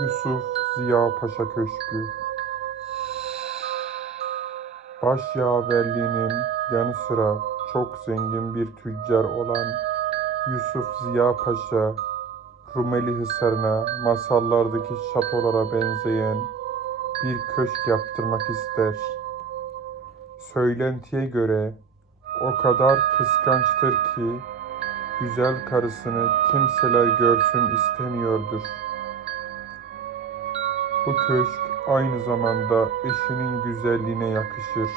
Yusuf Ziya Paşa Köşkü Başyaverliğinin yanı sıra çok zengin bir tüccar olan Yusuf Ziya Paşa, Rumeli Hisarı'na masallardaki şatolara benzeyen bir köşk yaptırmak ister. Söylentiye göre o kadar kıskançtır ki güzel karısını kimseler görsün istemiyordur. Bu köşk aynı zamanda eşinin güzelliğine yakışır.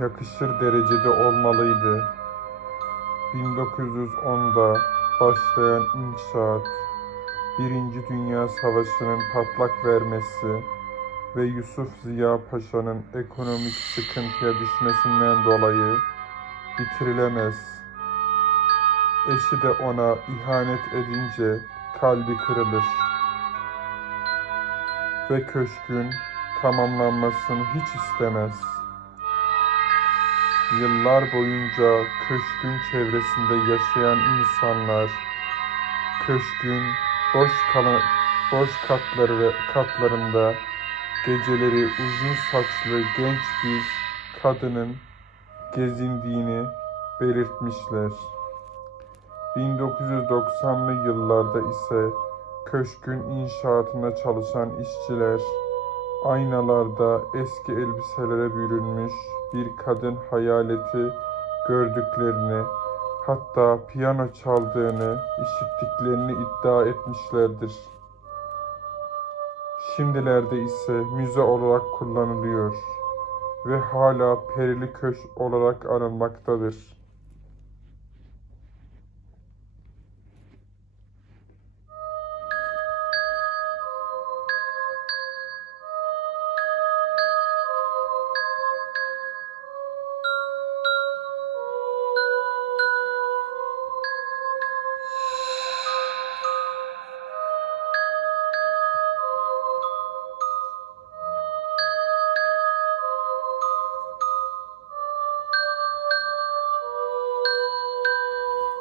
Yakışır derecede olmalıydı. 1910'da başlayan inşaat, Birinci Dünya Savaşı'nın patlak vermesi ve Yusuf Ziya Paşa'nın ekonomik sıkıntıya düşmesinden dolayı bitirilemez. Eşi de ona ihanet edince kalbi kırılır. Ve köşkün tamamlanmasını hiç istemez. Yıllar boyunca köşkün çevresinde yaşayan insanlar köşkün boş kalan boş katları ve katlarında geceleri uzun saçlı genç bir kadının gezindiğini belirtmişler. 1990'lı yıllarda ise köşkün inşaatında çalışan işçiler aynalarda eski elbiselere bürünmüş bir kadın hayaleti gördüklerini hatta piyano çaldığını işittiklerini iddia etmişlerdir. Şimdilerde ise müze olarak kullanılıyor ve hala Perili Köşk olarak anılmaktadır.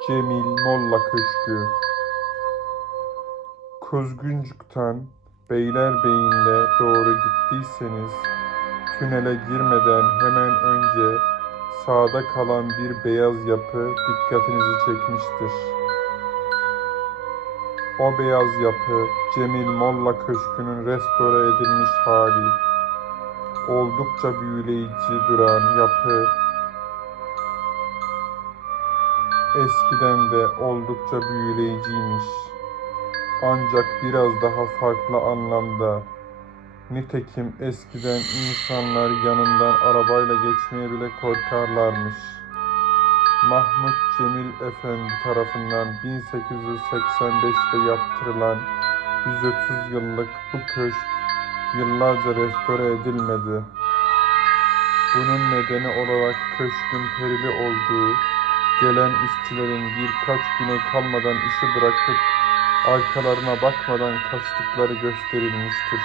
Cemil Molla Köşkü Kuzguncuk'tan Beylerbeyi'ne doğru gittiyseniz tünele girmeden hemen önce sağda kalan bir beyaz yapı dikkatinizi çekmiştir. O beyaz yapı Cemil Molla Köşkü'nün restore edilmiş hali. Oldukça büyüleyici duran yapı eskiden de oldukça büyüleyiciymiş. Ancak biraz daha farklı anlamda. Nitekim eskiden insanlar yanından arabayla geçmeye bile korkarlarmış. Mahmut Cemil Efendi tarafından 1885'te yaptırılan 130 yıllık bu köşk yıllarca restore edilmedi. Bunun nedeni olarak köşkün perili olduğu Gelen işçilerin birkaç güne kalmadan işi bırakıp arkalarına bakmadan kaçtıkları gösterilmiştir.